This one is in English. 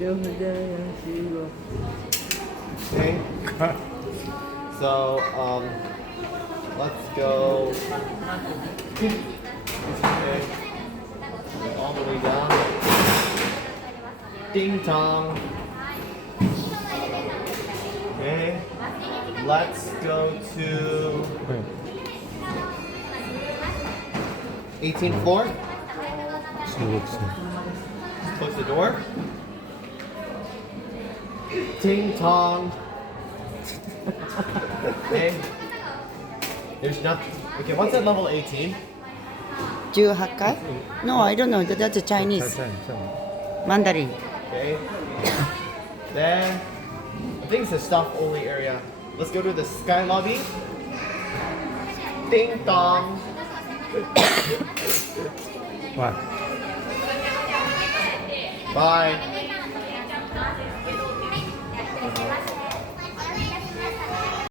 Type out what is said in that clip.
Okay. So, let's go. Okay. All the way down. Ding dong. Okay. Let's go to 18th floor. Close the door. Ting tong. Okay. There's nothing. Okay, what's at level 18? Hakkai? No, I don't know. That's a Chinese. Mandarin. Okay. Then, I think it's a staff only area. Let's go to the sky lobby. Ding dong. What? Bye.